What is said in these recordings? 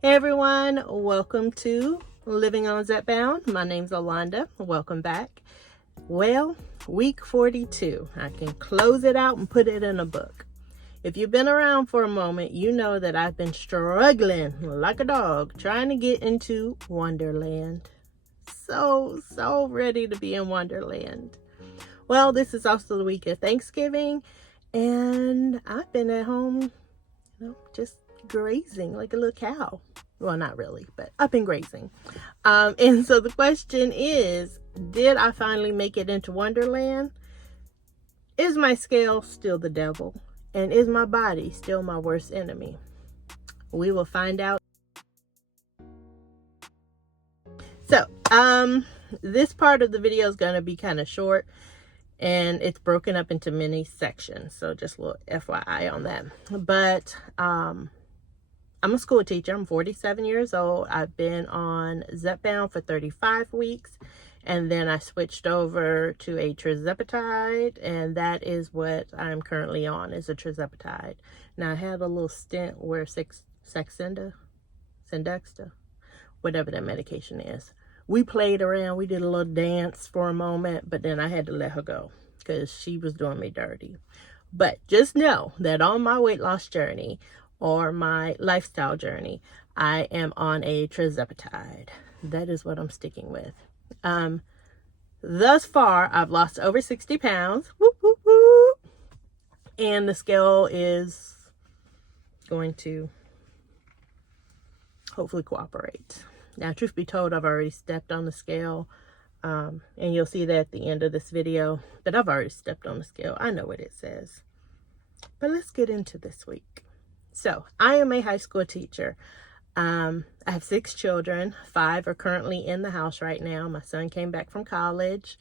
Hey everyone, welcome to Living on Zepbound. My name's Alonda. Welcome back. Well, week 42. I can close it out and put it in a book. If you've been around for a moment, you know that I've been struggling like a dog trying to get into Wonderland. So ready to be in Wonderland. Well, this is also the week of Thanksgiving, and I've been at home, just grazing like a little cow. Well, not really, but I've been grazing. And so the question is, did I finally make it into Wonderland? Is my scale still the devil? And is my body still my worst enemy? We will find out. So, this part of the video is going to be kind of short, and it's broken up into many sections. So just a little FYI on that. But, I'm a school teacher. I'm 47 years old. I've been on Zepbound for 35 weeks. And then I switched over to a Tirzepatide. And that is what I'm currently on, is a Tirzepatide. Now, I had a little stint where Saxenda, whatever that medication is. We played around. We did a little dance for a moment. But then I had to let her go because she was doing me dirty. But just know that on my weight loss journey, or my lifestyle journey, I am on a Tirzepatide. That is what I'm sticking with. Thus far, I've lost over 60 pounds. Whoop, whoop, whoop. And the scale is going to hopefully cooperate. Now, truth be told, I've already stepped on the scale. And you'll see that at the end of this video. But I've already stepped on the scale. I know what it says. But let's get into this week. So, I am a high school teacher. I have 6 children. 5 are currently in the house right now. My son came back from college.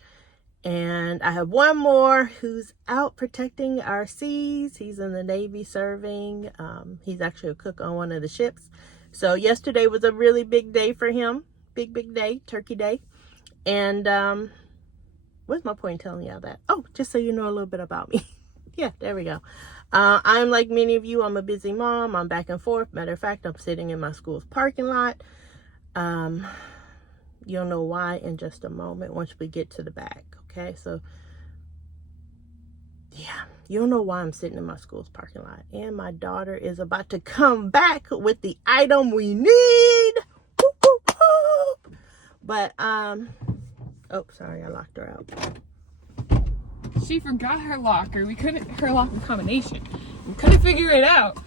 And I have one more who's out protecting our seas. He's in the Navy serving. He's actually a cook on one of the ships. So, yesterday was a really big day for him. Big day, Turkey Day. And what's my point in telling y'all that? Oh, just so you know a little bit about me. Yeah, there we go. I'm like many of you. I'm a busy mom. I'm back and forth. Matter of fact, I'm sitting in my school's parking lot. You'll know why in just a moment once we get to the back. Okay, so yeah, you'll know why I'm sitting in my school's parking lot. And my daughter is about to come back with the item we need. Whoop, whoop, whoop. But oh, sorry, I locked her out. She forgot her locker. Her locker combination. We couldn't figure it out.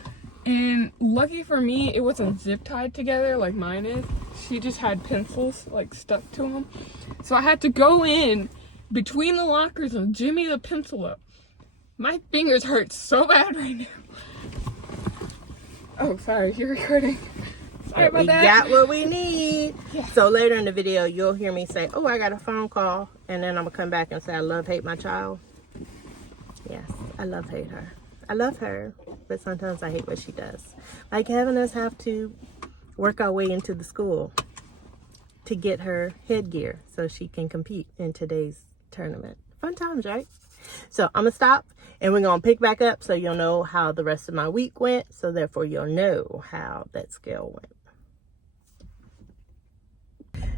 And lucky for me, it wasn't zip tied together like mine is. She just had pencils like stuck to them. So I had to go in between the lockers and jimmy the pencil up. My fingers hurt so bad right now. Oh, sorry, you're recording. Sorry about that. We got what we need. Yeah. So later in the video, you'll hear me say, oh, I got a phone call. And then I'm going to come back and say, I love, hate my child. Yes, I love, hate her. I love her, but sometimes I hate what she does. Like having us have to work our way into the school to get her headgear so she can compete in today's tournament. Fun times, right? So I'm going to stop and we're going to pick back up so you'll know how the rest of my week went. So therefore you'll know how that scale went.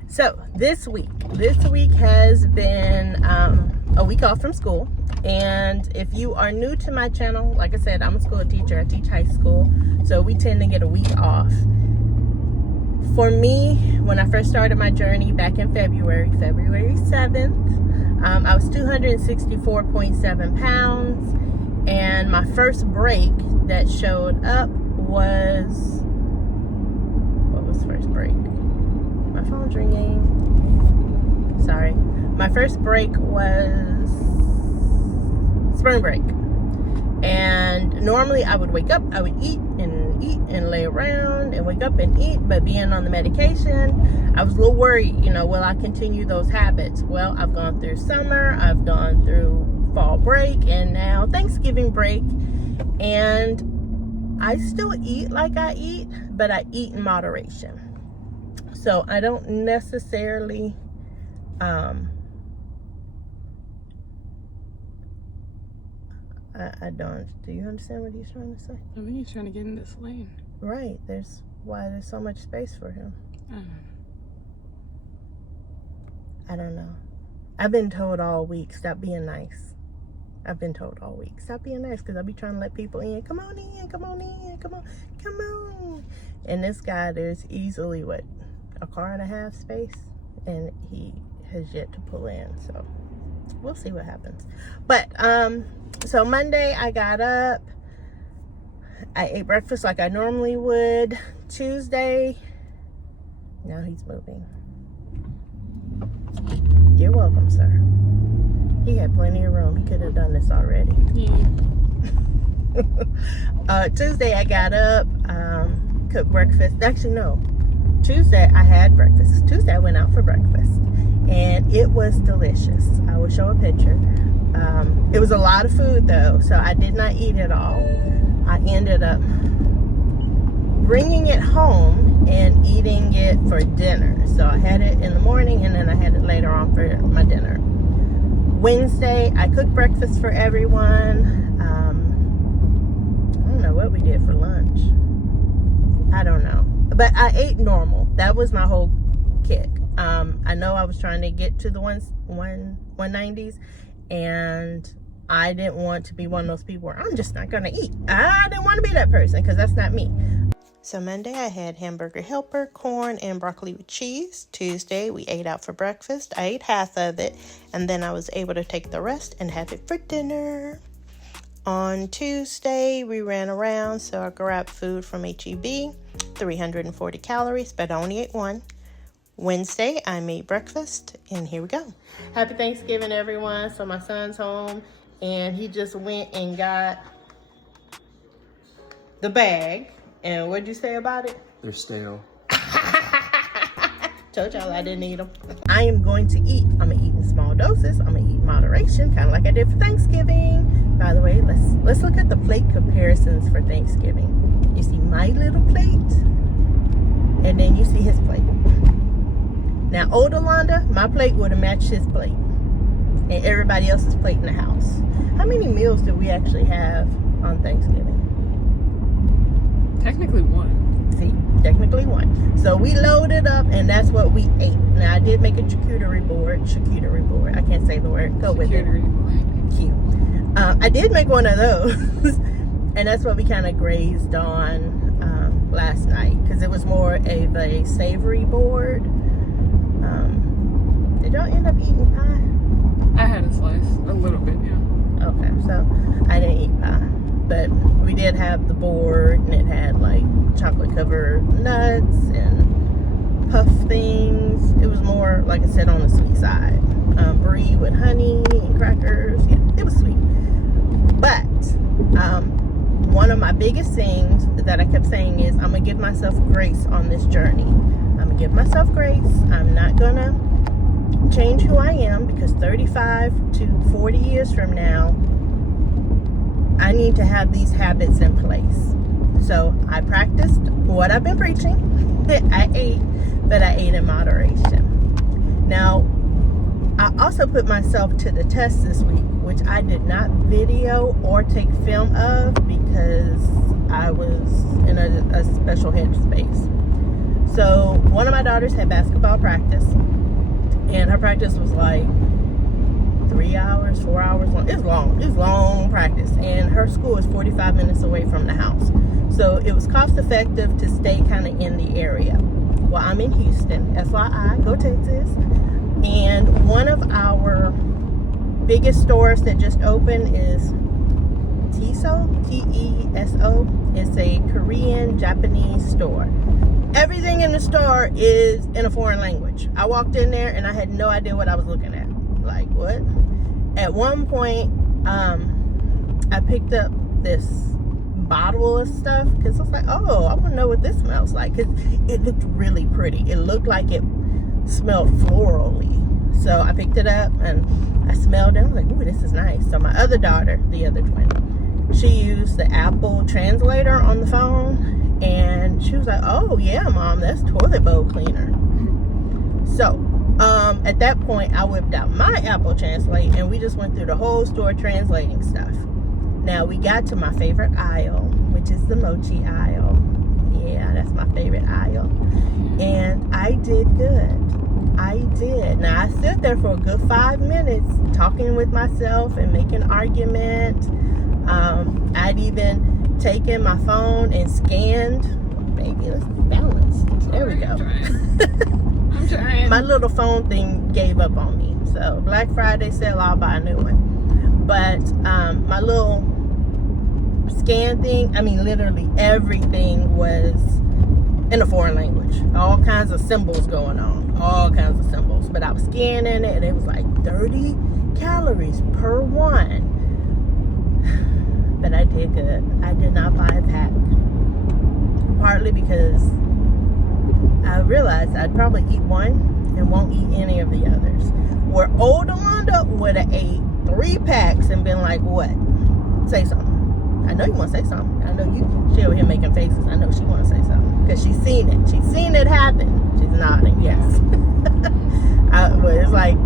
So this week has been a week off from school. And if you are new to my channel, like I said, I'm a school teacher. I teach high school. So we tend to get a week off. For me, when I first started my journey back in February 7th, I was 264.7 pounds. And my first break that showed up was, what was first break? My phone's ringing. Sorry. My first break was spring break. And normally I would wake up, I would eat and lay around and wake up and eat. But being on the medication, I was a little worried, will I continue those habits? Well, I've gone through summer, I've gone through fall break, and now Thanksgiving break. And I still eat like I eat, but I eat in moderation. So I don't necessarily I don't. Do you understand what he's trying to say? I think he's trying to get in this lane. Right. There's why there's so much space for him. I don't know. I've been told all week, stop being nice. I've been told all week, stop being nice, because I'll be trying to let people in. Come on in, come on in, come on, come on. And this guy, there's easily, what, a car and a half space? And he has yet to pull in, so we'll see what happens. But, so Monday I got up. I ate breakfast like I normally would. Tuesday, now he's moving. You're welcome, sir. He had plenty of room. He could have done this already. Yeah. Tuesday I got up, cooked breakfast. Actually, no. Tuesday I had breakfast. Tuesday I went out for breakfast, and it was delicious. I will show a picture. It was a lot of food though, so I did not eat it all. I ended up bringing it home and eating it for dinner. So I had it in the morning, and then I had it later on for my dinner. Wednesday, I cooked breakfast for everyone. I don't know what we did for lunch. I don't know. But I ate normal. That was my whole kick. I know I was trying to get to the 190s, and I didn't want to be one of those people where I'm just not going to eat. I didn't want to be that person, because that's not me. So Monday I had hamburger helper, corn, and broccoli with cheese. Tuesday we ate out for breakfast. I ate half of it, and then I was able to take the rest and have it for dinner. On Tuesday we ran around, so I grabbed food from HEB, 340 calories, but I only ate one. Wednesday I made breakfast, and here we go. Happy Thanksgiving, everyone. So my son's home, and he just went and got the bag. And what'd you say about it? They're stale. Told y'all I didn't eat them. I am going to eat. I'm gonna eat in small doses. I'm gonna eat in moderation, kind of like I did for Thanksgiving. By the way, let's look at the plate comparisons for Thanksgiving. You see my little plate, and then you see his plate. Now, ONEderland, my plate would have matched his plate, and everybody else's plate in the house. How many meals do we actually have on Thanksgiving? Technically one. See, technically one. So we loaded up, and that's what we ate. Now I did make a charcuterie board. I can't say the word. Go with it. Cute. I did make one of those, and that's what we kind of grazed on last night, because it was more of a savory board. Did y'all end up eating pie? I had a slice, a little bit, yeah. Okay, so I didn't eat pie. But we did have the board, and it had like chocolate covered nuts and puff things. It was more, like I said, on the sweet side. Brie with honey and crackers. Yeah, it was sweet. But one of my biggest things that I kept saying is I'm going to give myself grace on this journey. I'm going to give myself grace. I'm not going to change who I am, because 35 to 40 years from now, I need to have these habits in place. So I practiced what I've been preaching. I ate, but I ate in moderation. Now, I also put myself to the test this week, which I did not video or take film of because I was in a special headspace. So one of my daughters had basketball practice, and her practice was like 3 hours, 4 hours long. It's long practice, and her school is 45 minutes away from the house, so it was cost effective to stay kind of in the area. Well, I'm in Houston, FYI, go Texas. And one of our biggest stores that just opened is Teso, T-E-S-O. It's a Korean Japanese store. Everything in the store is in a foreign language. I walked in there and I had no idea what I was looking at. Like, what? At one point, I picked up this bottle of stuff because I was like, oh, I want to know what this smells like, because it looked really pretty. It looked like it smelled florally. So I picked it up and I smelled it. I was like, ooh, this is nice. So my other daughter, the other twin, she used the Apple translator on the phone, and she was like, oh yeah, Mom, that's toilet bowl cleaner. So at that point, I whipped out my Apple Translate, and we just went through the whole store translating stuff. Now we got to my favorite aisle, which is the Mochi aisle. Yeah, That's my favorite aisle. And I did good. I did. Now, I stood there for a good 5 minutes talking with myself and making argument. I'd even taken my phone and scanned. Baby, let's be balanced. There we go. I'm trying. My little phone thing gave up on me. So Black Friday sale, I'll buy a new one. But my little scan thing, I mean, literally everything was in a foreign language. All kinds of symbols going on. All kinds of symbols. But I was scanning it and it was like 30 calories per one. But I did good. I did not buy a pack. Partly because I realized I'd probably eat one and won't eat any of the others. Where old Alonda would have ate 3 packs and been like, what? Say something. I know you want to say something. I know you. She over here making faces. I know she want to say something. Because she's seen it. She's seen it happen. She's nodding. Yes. Well, it's like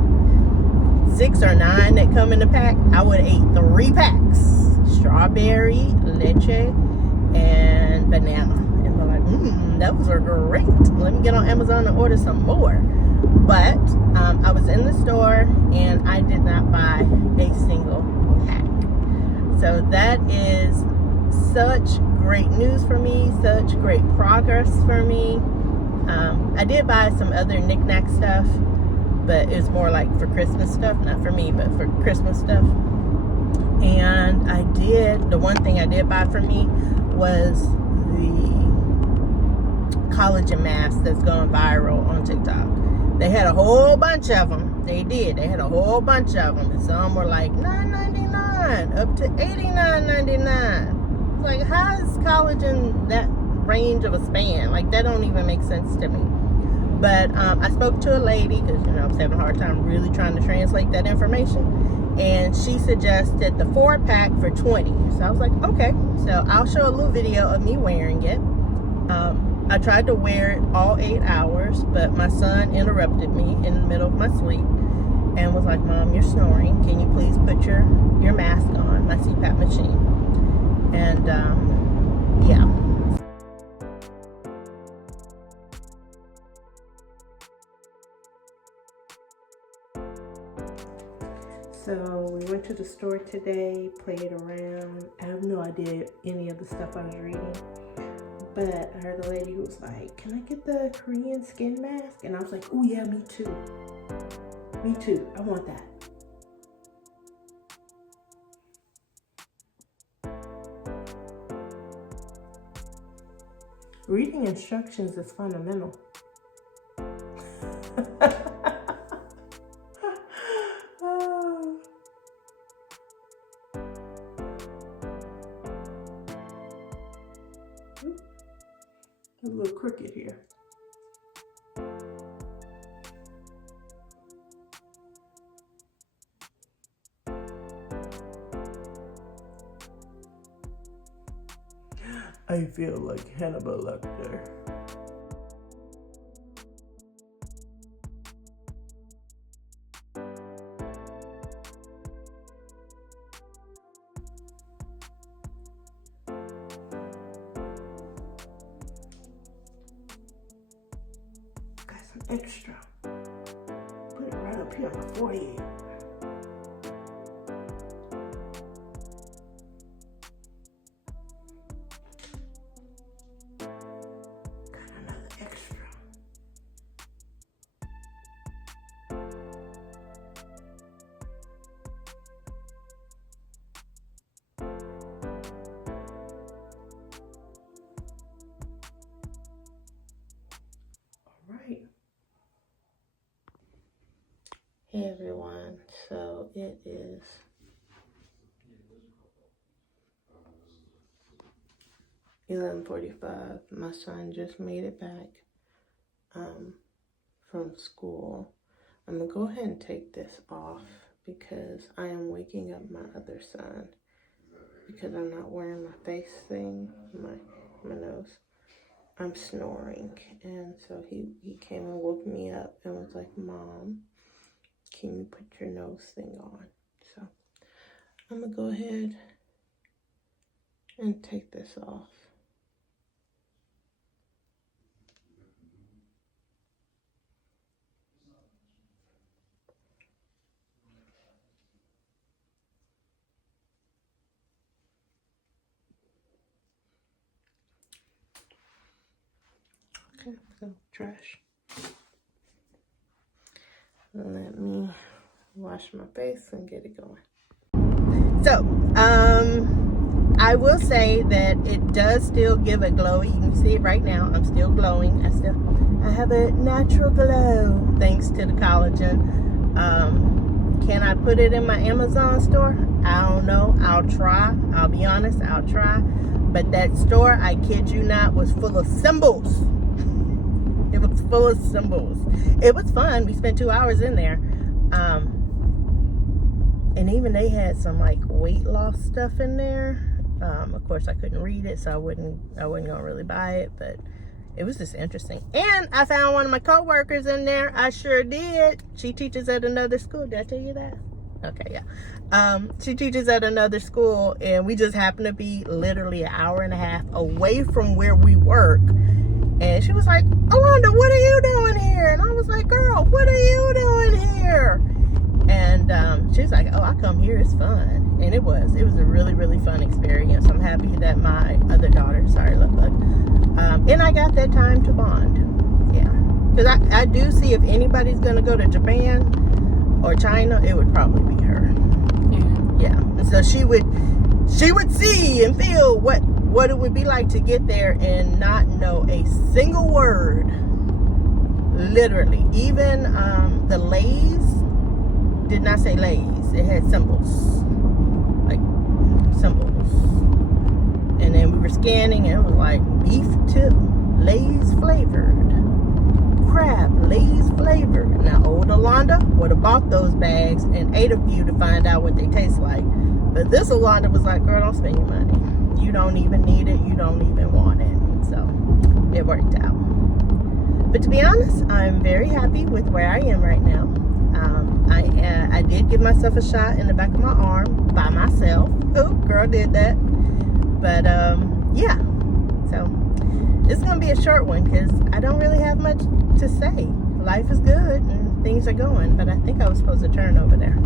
6 or 9 that come in the pack. I would have ate 3 packs. Strawberry, leche, and banana. And we're like, those are great. Let me get on Amazon and order some more. But I was in the store and I did not buy a single pack. So that is such great news for me, such great progress for me. I did buy some other knick-knack stuff, but it's more like for Christmas stuff, not for me, but for Christmas stuff. And the one thing I did buy for me was the collagen mask that's going viral on TikTok. They had a whole bunch of them. They did. They had a whole bunch of them. And some were like $9.99 up to $89.99. Like, how is collagen that range of a span? Like, that don't even make sense to me. But I spoke to a lady because, I was having a hard time really trying to translate that information. And she suggested the 4-pack for $20. So I was like, okay. So I'll show a little video of me wearing it. I tried to wear it all 8 hours, but my son interrupted me in the middle of my sleep and was like, Mom, you're snoring. Can you please put your mask on, my CPAP machine? And yeah. So we went to the store today, played around. I have no idea any of the stuff I was reading. But I heard the lady who was like, can I get the Korean skin mask? And I was like, oh yeah, me too. Me too, I want that. Reading instructions is fundamental. A little crooked here. I feel like Hannibal Lecter. Extra. Put it right up here on my forehead. Got another extra. All right. Hey everyone, so it is $11:45. My son just made it back from school. I'm gonna go ahead and take this off because I am waking up my other son because I'm not wearing my face thing, my nose. I'm snoring, and so he came and woke me up and was like, Mom, can you put your nose thing on? So I'm gonna go ahead and take this off. Okay, so trash. Let me wash my face and get it going. So, I will say that it does still give a glow. You can see it right now. I'm still glowing. I have a natural glow thanks to the collagen. Can I put it in my Amazon store? I don't know. I'll try. I'll be honest. I'll try. But that store, I kid you not, was full of symbols. It was full of symbols. It was fun. We spent 2 hours in there. And even they had some like weight loss stuff in there. Of course, I couldn't read it, so I wasn't gonna really buy it. But it was just interesting. And I found one of my coworkers in there. I sure did. She teaches at another school. Did I tell you that? Okay, yeah. She teaches at another school, and we just happened to be literally an hour and a half away from where we work. And she was like, "Alonda, what are you doing here?" And I was like, "Girl, what are you doing here?" And she was like, "Oh, I come here. It's fun." And it was a really, really fun experience. I'm happy that my other daughter, sorry, Love Bug, and I got that time to bond. Yeah, because I do see if anybody's gonna go to Japan or China, it would probably be her. Yeah. And so she would see and feel what it would be like to get there and not know a single word. Literally, even the Lay's did not say Lay's. It had symbols, like symbols. And then we were scanning, and it was like beef tip, Lay's flavored, crab, Lay's flavored. Now, old Alonda would have bought those bags and ate a few to find out what they taste like. But this Alonda was like, "Girl, don't spend your money. You don't even need it. You don't even want it." And so it worked out. But to be honest, I'm very happy with where I am right now. I did give myself a shot in the back of my arm by myself. Oh, girl did that. But yeah, so it's gonna be a short one because I don't really have much to say. Life is good and things are going, but I think I was supposed to turn over there.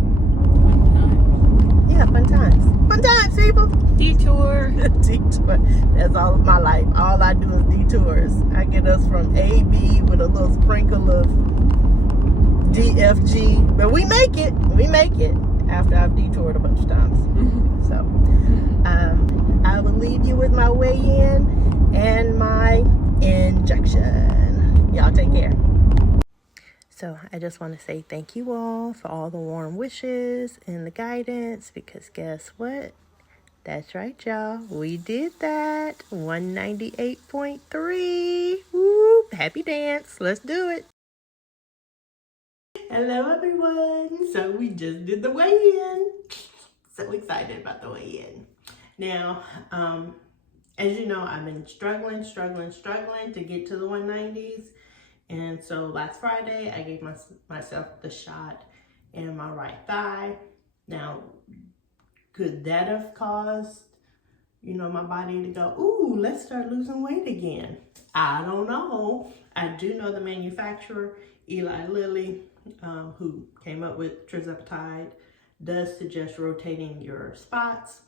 Yeah, fun times, people. Detour. Detour. That's all of my life. All I do is detours. I get us from A, B with a little sprinkle of D, F, G, but we make it after I've detoured a bunch of times. So I will leave you with my weigh-in and my injection. Y'all take care. So I just want to say thank you all for all the warm wishes and the guidance, because guess what? That's right, y'all. We did that. 198.3. Woo! Happy dance. Let's do it. Hello, everyone. So we just did the weigh-in. So excited about the weigh-in. Now, as you know, I've been struggling to get to the 190s. And so last Friday, I gave myself the shot in my right thigh. Now, could that have caused, my body to go, "Ooh, let's start losing weight again"? I don't know. I do know the manufacturer, Eli Lilly, who came up with Tirzepatide, does suggest rotating your spots.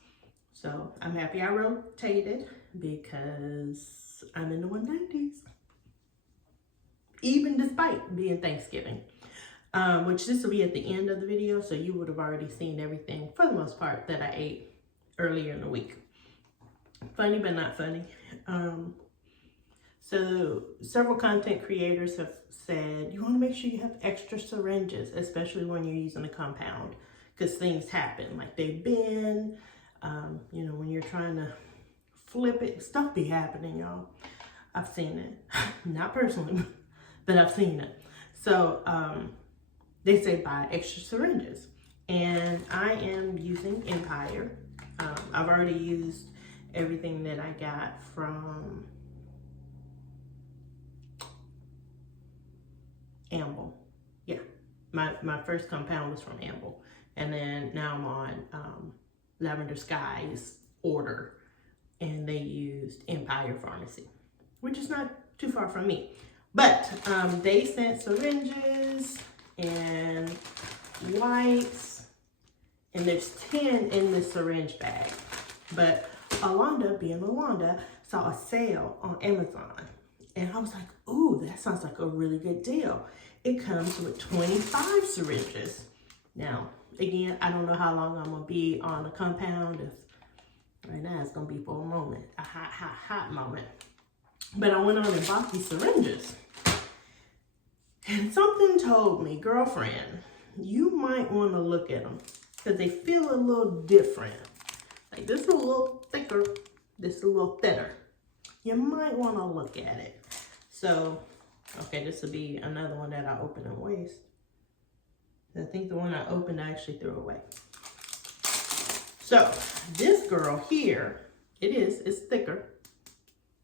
So I'm happy I rotated because I'm in the 190s. Even despite being Thanksgiving, which this will be at the end of the video, so you would have already seen everything, for the most part, that I ate earlier in the week. Funny, but not funny. So several content creators have said, you want to make sure you have extra syringes, especially when you're using a compound, because things happen, like they bend, when you're trying to flip it, stuff be happening, y'all. I've seen it, not personally, but I've seen it. So they say buy extra syringes, and I am using Empire. I've already used everything that I got from Amble. Yeah, my first compound was from Amble, and then now I'm on Lavender Sky's order, and they used Empire Pharmacy, which is not too far from me. But they sent syringes and wipes, and there's 10 in this syringe bag. But Alonda, being Alonda, saw a sale on Amazon, And I was like, ooh, that sounds like a really good deal. It comes with 25 syringes. Now, again, I don't know how long I'm gonna be on the compound. Right now it's gonna be for a moment, a hot moment. But I went on and bought these syringes. And something told me, girlfriend, you might wanna look at them because they feel a little different. Like this is a little thicker, this is a little thinner. You might wanna look at it. So, okay, this will be another one that I open and waste. I think the one I opened, I actually threw away. So, this girl here, it's thicker.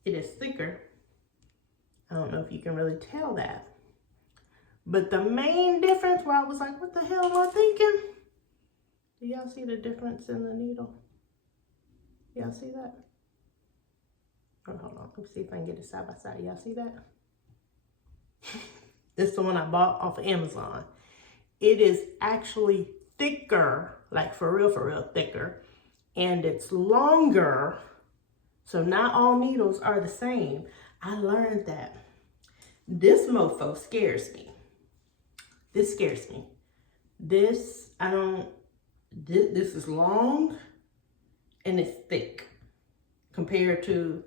It is thicker. I don't know if you can really tell that. But the main difference where I was like, what the hell am I thinking? Do y'all see the difference in the needle? Y'all see that? Oh, hold on, let me see if I can get it side by side. Y'all see that? This is the one I bought off of Amazon. It is actually thicker, like for real thicker. And it's longer. So not all needles are the same. I learned that. This mofo scares me. This scares me. This is long and it's thick compared to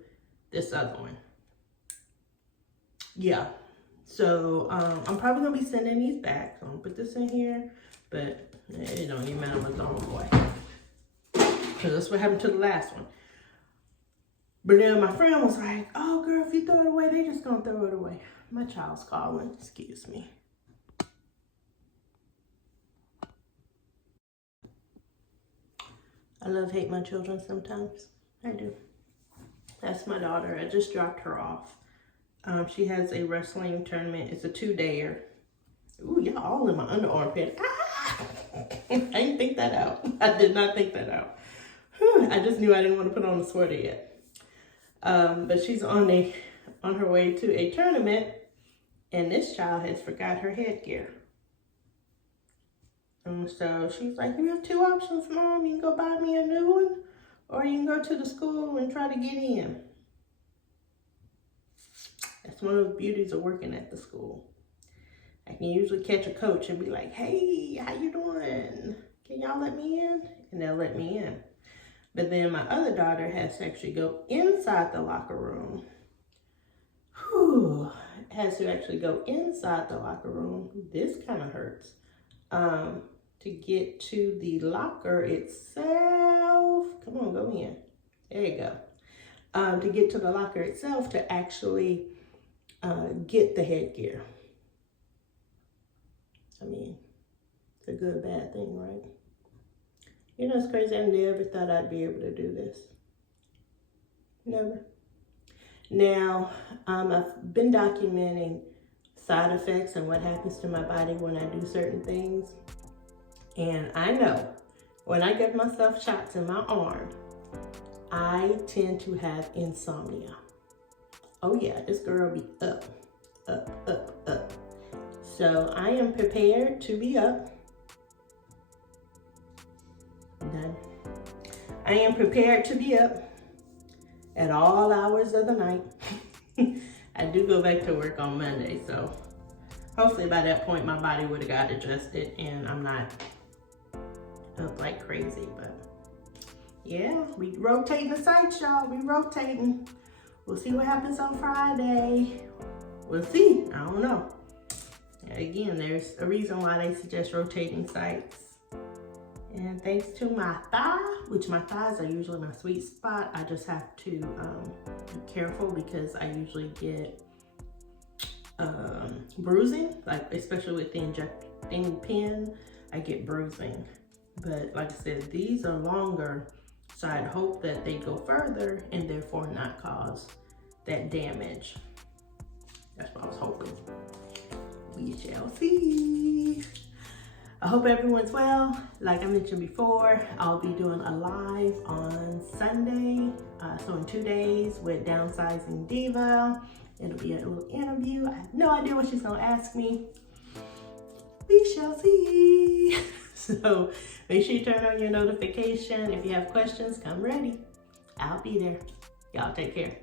this other one. Yeah. So I'm probably gonna be sending these back. So I'm gonna put this in here, but it don't even matter what's on the boy. Because that's what happened to the last one. But then my friend was like, oh girl, if you throw it away, they just gonna throw it away. My child's calling, excuse me. I hate my children sometimes. I do. That's my daughter. I just dropped her off. She has a wrestling tournament. It's a 2-dayer. Ooh, y'all all in my underarm pit. Ah! I didn't think that out. I did not think that out. Whew, I just knew I didn't want to put on a sweater yet. But she's on her way to a tournament, and this child has forgot her headgear. And so she's like, you have 2 options, Mom. You can go buy me a new one, or you can go to the school and try to get in. That's one of the beauties of working at the school. I can usually catch a coach and be like, hey, how you doing? Can y'all let me in? And they'll let me in. But then my other daughter has to actually go inside the locker room. Whew. Has to actually go inside the locker room. This kind of hurts. To get to the locker itself. Come on, go in. There you go. To get to the locker itself to actually get the headgear. I mean, it's a good, bad thing, right? You know, it's crazy. I never thought I'd be able to do this. Never. Now, I've been documenting side effects and what happens to my body when I do certain things. And I know when I give myself shots in my arm, I tend to have insomnia. Oh yeah, this girl be up. So I am prepared to be up. Done. I am prepared to be up at all hours of the night. I do go back to work on Monday, so hopefully by that point my body would have got adjusted and I'm not up like crazy. But yeah, we rotating the sites, y'all. We rotating. We'll see what happens on Friday. We'll see. I don't know. Again, there's a reason why they suggest rotating sites. And thanks to my thigh, which my thighs are usually my sweet spot, I just have to be careful because I usually get bruising, like especially with the injecting pin, I get bruising. But like I said, these are longer, so I'd hope that they go further and therefore not cause that damage. That's what I was hoping. We shall see. I hope everyone's well. Like I mentioned before, I'll be doing a live on Sunday. So in 2 days with Downsizing Diva. It'll be a little interview. I have no idea what she's gonna ask me. We shall see. So make sure you turn on your notification. If you have questions, come ready. I'll be there. Y'all take care.